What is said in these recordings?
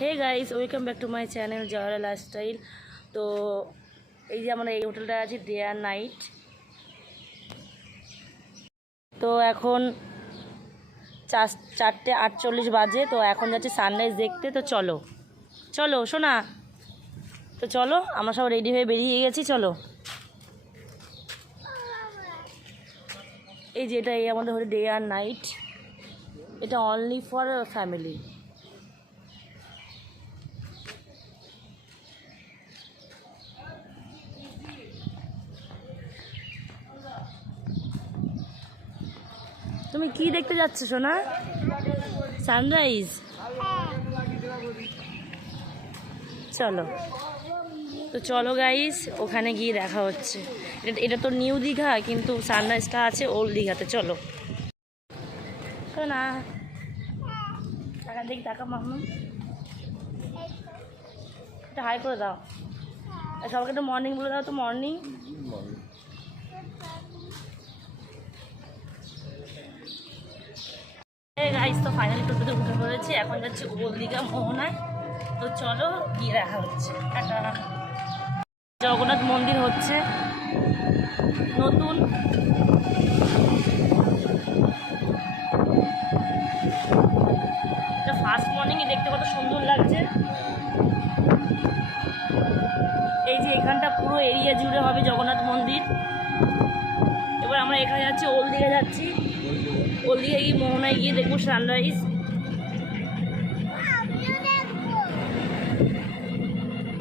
Hey guys, welcome back to my channel Joyra lifestyle. তো এই যে আমরা এই হোটেলটা আছি ডে আর নাইট। তো এখন 4:48 বাজে। তো এখন যাচ্ছি সানরাইজ দেখতে। তো চলো চলো শোনা, তো চলো আমরা সব রেডি হয়ে বেরিয়ে গেছি। চলো, এই যে এটা এই আমাদের হোটেল ডে আর নাইট। এটা অনলি ফর ফ্যামিলি। তুমি কি দেখতে যাচ্ছ সোনা? সানরাইজ। চলো, তো চলো গাইস, ওখানে গিয়ে দেখা হচ্ছে। এটা তো নিউ দীঘা, কিন্তু সানরাইজটা আছে ওল্ড দীঘাতে। চলো না, টাকা দেখি, টাকা মামু একটা হাই করে দাও, সবাইকে একটু মর্নিং বলে দাও। তো মর্নিং। গাইস, তো ফাইনালি টোটোতে উঠে পড়েছি। এখন যাচ্ছি ওল্ড দীঘা মোহনায়। তো চলো গিয়ে দেখা হচ্ছে। জগন্নাথ মন্দির হচ্ছে নতুন। এটা ফার্স্ট মর্নিংয়ে দেখতে কত সুন্দর লাগছে। এই যে এখানটা পুরো এরিয়া জুড়ে হবে জগন্নাথ মন্দির। এবার আমরা এখানে যাচ্ছি, ওল্ড দীঘা যাচ্ছি। ওল্ড দীঘা গিয়ে মোহনায় গিয়ে দেখবো সানরাইজ।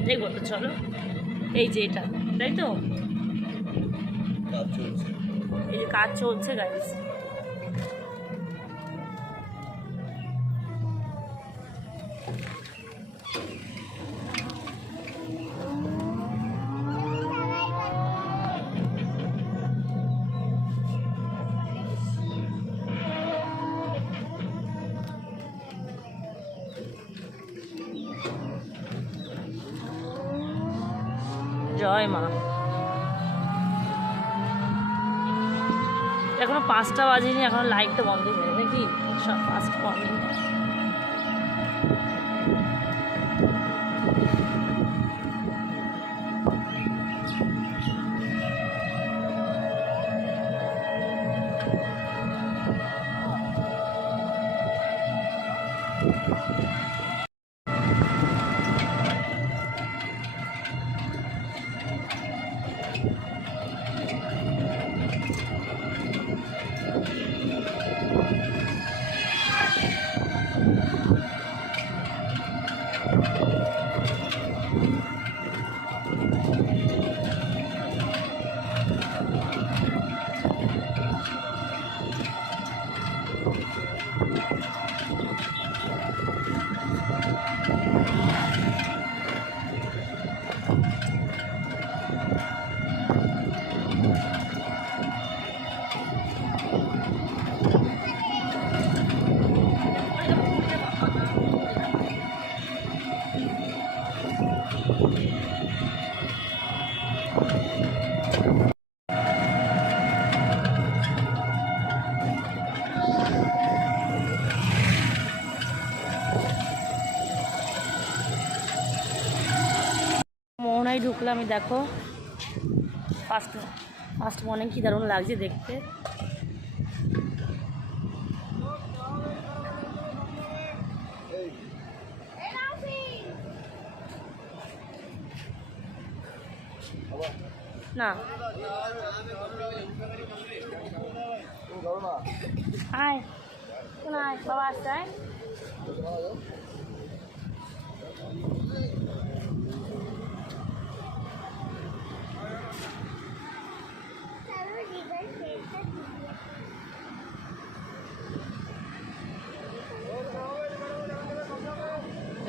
দেখবো তো চলো। এই যে এটা, তাই তো, এই যে কাজ চলছে গাইস। জয় মা। এখনো 5টা বাজেনি, এখনো লাইটটা বন্ধ হয়ে নাকি সব ফার্স্ট মর্নিং। মোহনায় ঢুকলাম। আমি দেখো ফার্স্ট মর্নিং কি দারুণ লাগছে দেখতে। না আয় শোনায় বাবা আসছে।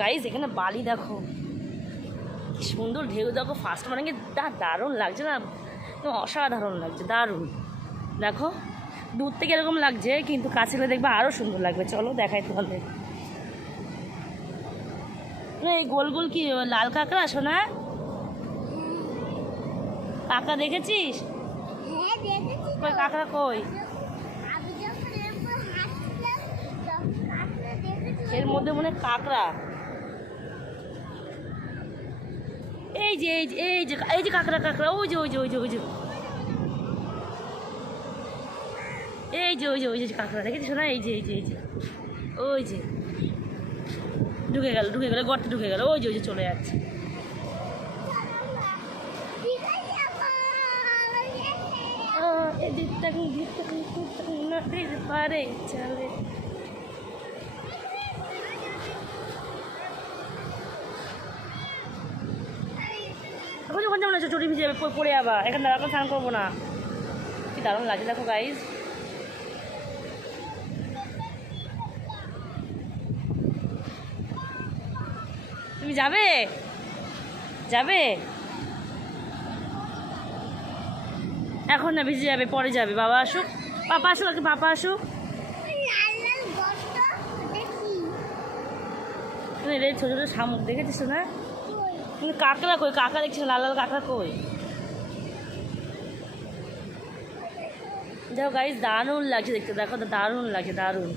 গাইস, এখানে বালি দেখো কি সুন্দর ঢেউ। দেখো ফার্স্ট মর্নিংয়ে দারুণ লাগছে না, অসাধারণ লাগছে, দারুণ। দেখো দূর থেকে এরকম লাগছে, কিন্তু কাছে গেলে দেখবে আরও সুন্দর লাগবে। চলো দেখাই তাহলে। এই গোল গোল কি লাল কাঁকড়া শোনা? কাঁকড়া দেখেছিস? কই কাঁকড়া কই? এর মধ্যে মনে কাঁকড়া। এই যে এই যে এই যে এই যে কাঁকড়া কাঁকড়া, ওই যে ওই যে ওই যে ওই যে এই যে ওই যে ওই যে কাঁকড়া দেখেছিস না, এই যে এই যে এই যে ওই যে ঢুকে গেল গর্তে ঢুকে গেল, ওই যে ওই যে চলে যাচ্ছে। পারে চলে এখন যখন যেমন চটি ভিজে যাবে পড়ে আবার এখানে দাঁড়া স্নান করবো না। কি দারুণ লাগে দেখো গাইজ। তুমি যাবে যাবে এখন না, ভিজে যাবে, পরে যাবে। বাবা আসুক, পাপা আসুক আগে, পাপা আসুক। ছোট ছোট শামুক দেখেছিস না? তুমি কাঁকড়া কই, কাঁকড়া দেখছিস লাল লাল কাঁকড়া কই? দেখো গাইজ দারুণ লাগছে দেখতে, দেখো দারুণ লাগছে, দারুণ।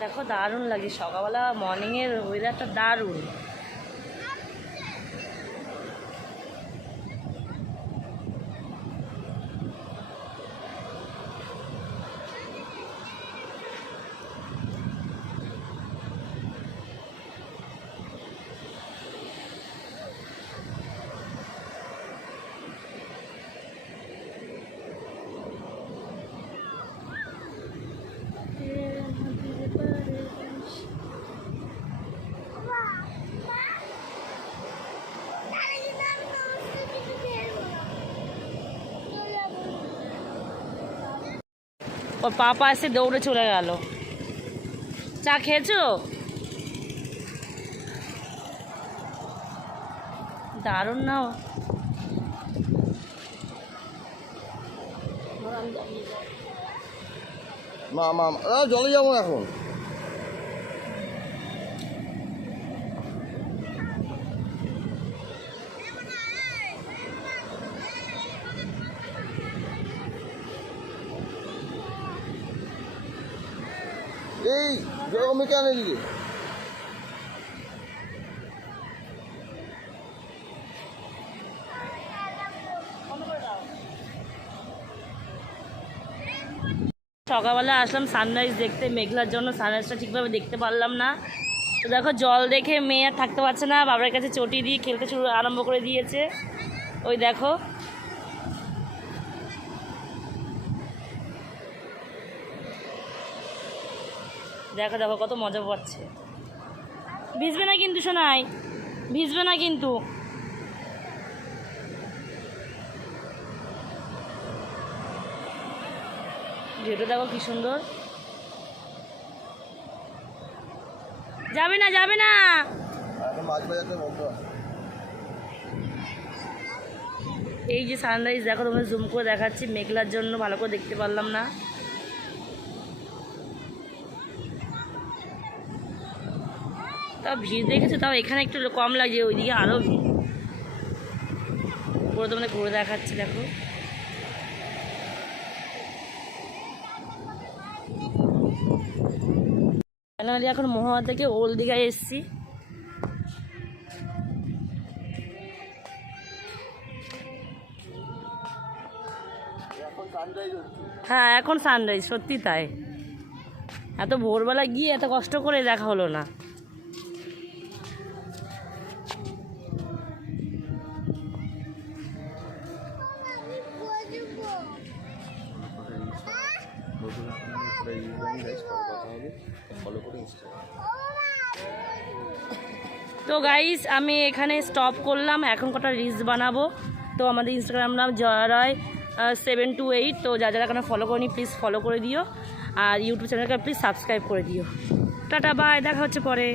দেখো দারুণ লাগে সকালবেলা, মর্নিংয়ের ওয়েদারটা দারুণ। ওর পাপা এসে দৌড়ে চলে গেল। চা খেয়েছো? দারুণ না? জলে যাবো এখন। এই জমি কেন দিকে সকালবেলা আসলাম সানরাইজ দেখতে, মেঘলার জন্য সানরাইজটা ঠিকভাবে দেখতে পারলাম না। তো দেখো জল দেখে মেয়ে আর থাকতে পারছে না, বাবার কাছে চটি দিয়ে খেলতে আরম্ভ করে দিয়েছে। ওই দেখো দেখো দেখো কত মজা পাচ্ছে। ভিজবে না কিন্তু শোনাই, ভিজবে না কিন্তু। ভিডিওটা দেখো কি সুন্দর। যাবে না যাবে না। এই যে সানরাইজ দেখো, তোমরা জুম করে দেখাচ্ছি, মেঘলার জন্য ভালো করে দেখতে পারলাম না। তাও ভিড় দেখেছো, তাও এখানে একটু কম লাগছে, ওইদিকে আরও ভিড়। পুরো তোমাদের ঘুরে দেখাচ্ছি দেখো। ফাইনালি এখন মহুয়া থেকে ওল্ড দীঘায় এসেছি। হ্যাঁ এখন সানরাইজ, সত্যি তাই। এত ভোরবেলা গিয়ে এত কষ্ট করে দেখা হলো না। তো গাইস আমি এখানে স্টপ করলাম, এখন কটা রিলস বানাবো। তো আমাদের ইনস্টাগ্রাম নাম জয়রায় 728। তো যা যারা এখানে ফলো করেনি প্লিজ ফলো করে দিও, আর ইউটিউব চ্যানেলকে প্লিজ সাবস্ক্রাইব করে দিও। টাটা বাই, দেখা হচ্ছে পরে।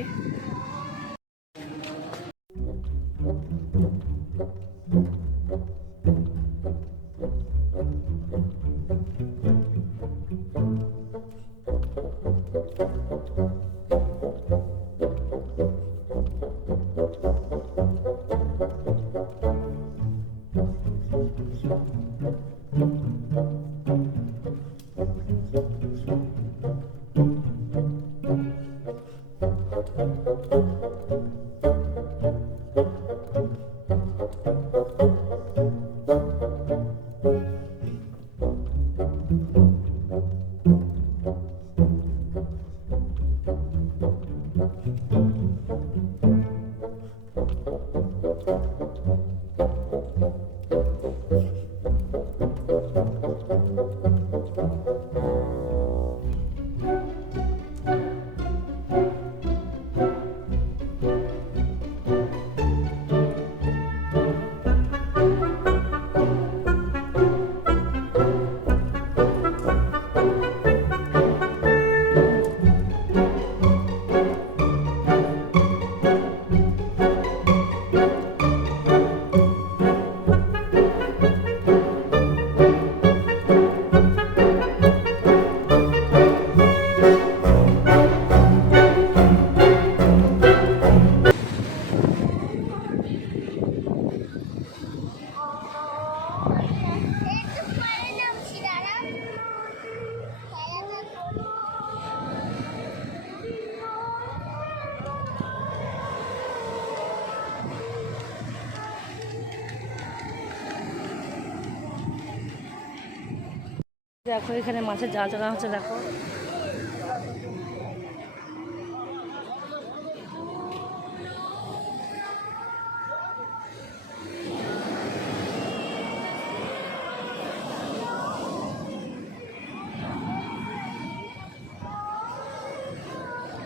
দেখো এখানে মাছের জাল চালা হচ্ছে, দেখো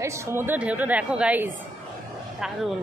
এই সমুদ্রের ঢেউটা দেখো গাইস, দারুণ।